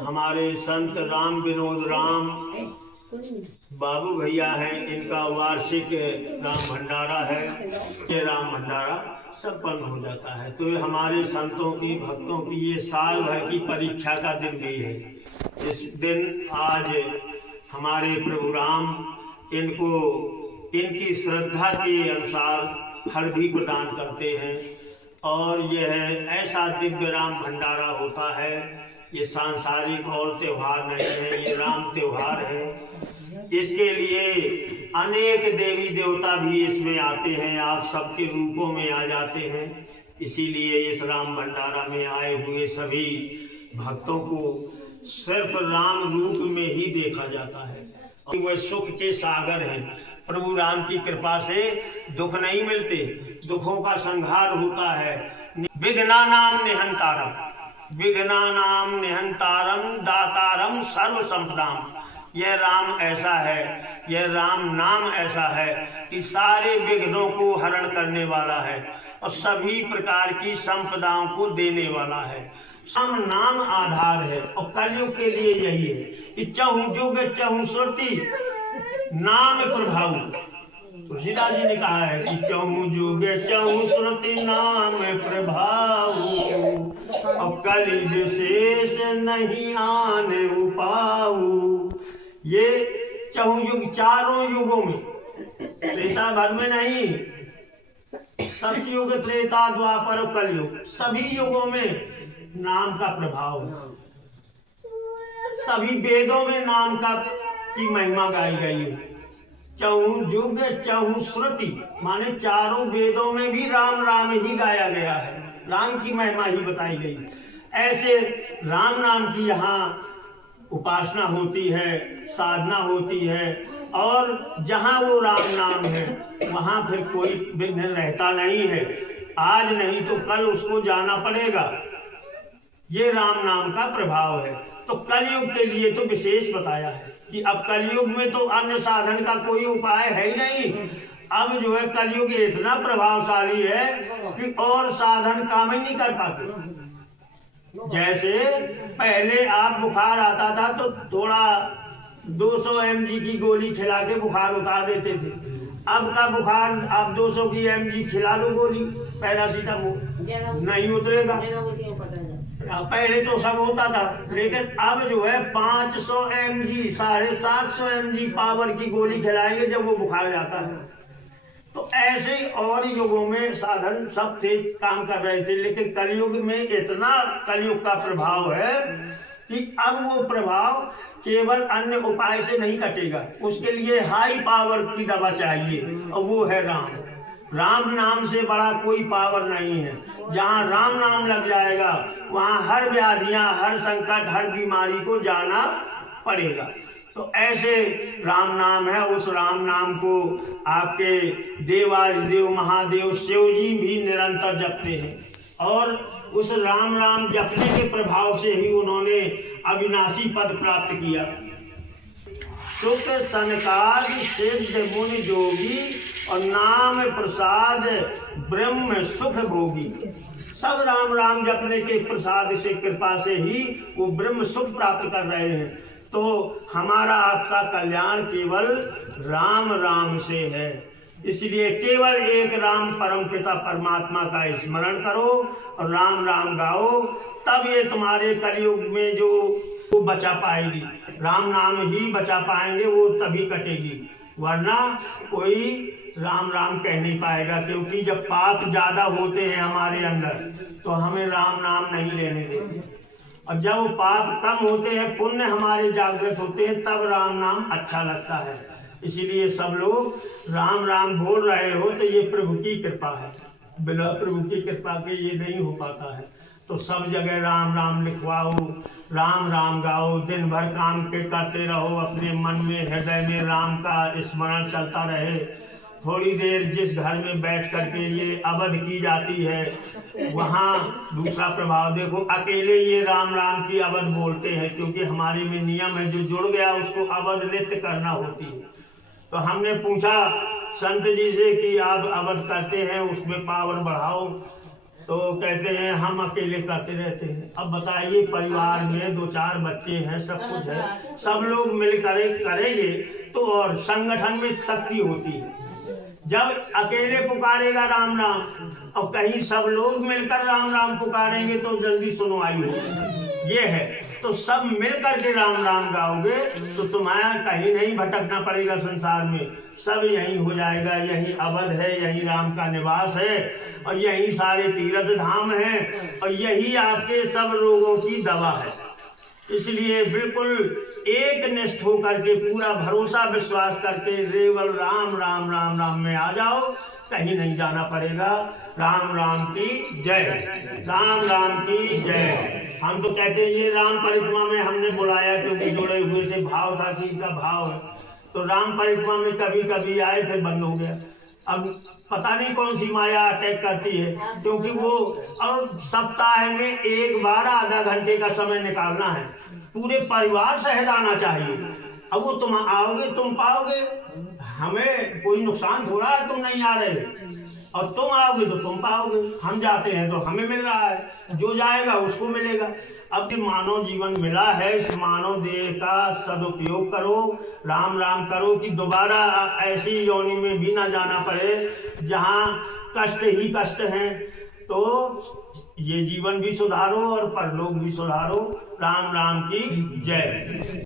हमारे संत राम विनोद राम बाबू भैया हैं, इनका वार्षिक राम भंडारा है। ये राम भंडारा संपन्न हो जाता है। तो ये हमारे संतों की भक्तों की ये साल भर की परीक्षा का दिन भी है। इस दिन आज हमारे प्रभु राम इनको इनकी श्रद्धा के अनुसार फल भी प्रदान करते हैं। और यह ऐसा दिव्य राम भंडारा होता है, ये सांसारिक और त्यौहार नहीं है, ये राम त्यौहार है। इसके लिए अनेक देवी देवता भी इसमें आते हैं, आप सबके रूपों में आ जाते हैं। इसीलिए इस राम भंडारा में आए हुए सभी भक्तों को सिर्फ राम रूप में ही देखा जाता है। वह सुख के सागर हैं। प्रभु राम की कृपा से दुख नहीं मिलते, दुखों का संहार होता है। विघ्नानाम निहंतारम, विघ्नानाम निहंतारम दातारम सर्व संपदाम। यह राम ऐसा है, यह राम नाम ऐसा है कि सारे विघ्नों को हरण करने वाला है और सभी प्रकार की संपदाओं को देने वाला है। राम नाम आधार है और कलयुग के लिए यही है कि चहुं जुग चहुं श्रुति नाम प्रभाव। तुलसीदास जी ने कहा है कि चहुं जुग चहुं श्रुति नाम प्रभाव, और कलि विशेष नहीं आने उपाऊ। ये चहुं युग चारों युगों में, त्रेता भर में नहीं, सतयुग त्रेता द्वापर कलयुग सभी युगों में नाम का प्रभाव है। सभी वेदों में नाम का की महिमा गाई गई है। चहुं युग चहुं श्रुति माने चारों वेदों में भी राम राम ही गाया गया है, राम की महिमा ही बताई गई। ऐसे राम नाम की यहाँ उपासना होती है, साधना होती है, और जहाँ वो राम नाम है वहाँ फिर कोई विघ्न रहता नहीं है। आज नहीं तो कल उसको जाना पड़ेगा। ये राम नाम का प्रभाव है। तो कलयुग के लिए तो विशेष बताया है कि अब कलयुग में तो अन्य साधन का कोई उपाय है ही नहीं। अब जो है कलयुग इतना प्रभावशाली है कि और साधन काम ही नहीं कर पाते। जैसे पहले आप बुखार आता था तो थोड़ा 200 mg की गोली खिला के बुखार उतार देते थे। अब का बुखार आप 200 की mg खिला लो गोली, पैरासीटामोल, नहीं उतरेगा। पहले तो सब होता था, लेकिन अब जो है 500 mg 750 mg पावर की गोली खिलाएंगे जब वो बुखार जाता है। तो ऐसे ही और युगों में साधन सब तेज काम कर रहे थे, लेकिन कलयुग में इतना कलयुग का प्रभाव है कि अब वो प्रभाव केवल अन्य उपाय से नहीं कटेगा। उसके लिए हाई पावर की दवा चाहिए, और वो है राम। राम नाम से बड़ा कोई पावर नहीं है। जहाँ राम नाम लग जाएगा वहाँ हर व्याधियाँ, हर संकट, हर बीमारी को जाना पड़ेगा। तो ऐसे राम नाम है। उस राम नाम को आपके देवादिदेव महादेव शिव जी भी निरंतर जपते हैं, और उस राम नाम जपने के प्रभाव से ही उन्होंने अविनाशी पद प्राप्त किया। सुख सनकादि सिद्ध मुनि जोगी और नाम प्रसाद ब्रह्म सुख भोगी। सब राम राम जपने के प्रसाद से, कृपा से ही वो ब्रह्म सुख प्राप्त कर रहे हैं। तो हमारा आपका कल्याण केवल राम राम से है। इसलिए केवल एक राम परम पिता परमात्मा का स्मरण करो और राम राम गाओ, तब ये तुम्हारे कलयुग में जो वो बचा पाएगी। राम नाम ही बचा पाएंगे, वो तभी कटेगी, वरना कोई राम राम कह नहीं पाएगा। क्योंकि जब पाप ज़्यादा होते हैं हमारे अंदर तो हमें राम नाम नहीं लेने देते, और जब वो पाप कम होते हैं, पुण्य हमारे जागृत होते हैं, तब राम नाम अच्छा लगता है। इसीलिए सब लोग राम राम बोल रहे हो तो ये प्रभु की कृपा है, बिना प्रभु की कृपा के ये नहीं हो पाता है। तो सब जगह राम राम लिखवाओ, राम राम गाओ, दिन भर काम के करते रहो, अपने मन में हृदय में राम का स्मरण चलता रहे। थोड़ी देर जिस घर में बैठ कर के ये अवध की जाती है, वहाँ दूसरा प्रभाव देखो, अकेले ये राम राम की अवध बोलते हैं, क्योंकि हमारे में नियम है, जो जुड़ गया उसको अवध नित्य करना होती है। तो हमने पूछा संत जी से कि आप अवध करते हैं, उसमें पावर बढ़ाओ, तो कहते हैं हम अकेले करते रहते हैं। अब बताइए, परिवार में 2-4 बच्चे हैं, सब कुछ है, सब लोग मिल करेंगे तो और संगठन में शक्ति होती है। जब अकेले पुकारेगा राम राम और कहीं सब लोग मिलकर राम राम पुकारेंगे तो जल्दी सुनवाई होगी। ये है, तो सब मिल करके राम राम गाओगे तो तुम्हारा कहीं नहीं भटकना पड़ेगा संसार में, सब यहीं हो जाएगा। यहीं अवध है, यहीं राम का निवास है, और यहीं सारे तीर्थ धाम हैं, और यही आपके सब रोगों की दवा है। इसलिए बिल्कुल एक निष्ठ होकर के, पूरा भरोसा विश्वास करके केवल राम राम राम राम में आ जाओ, कहीं नहीं जाना पड़ेगा। राम राम की जय, राम राम की जय। हम तो कहते हैं ये राम परिक्रमा में हमने बुलाया क्योंकि जुड़े हुए थे, भाव था कि इनका भाव है, तो राम परिक्रमा में कभी कभी आए, फिर बंद हो गया। अब पता नहीं कौन सी माया अटैक करती है, क्योंकि वो और सप्ताह में एक बार आधा घंटे का समय निकालना है, पूरे परिवार सहित आना चाहिए। अब वो तुम आओगे तुम पाओगे, हमें कोई नुकसान हो रहा है तुम नहीं आ रहे, और तुम आओगे तो तुम पाओगे, हम जाते हैं तो हमें मिल रहा है, जो जाएगा उसको मिलेगा। अब जो मानव जीवन मिला है, इस मानव देह का सदुपयोग करो, राम राम करो, कि दोबारा ऐसी योनि में भी ना जाना पड़े जहाँ कष्ट ही कष्ट हैं। तो ये जीवन भी सुधारो और परलोक भी सुधारो। राम राम की जय।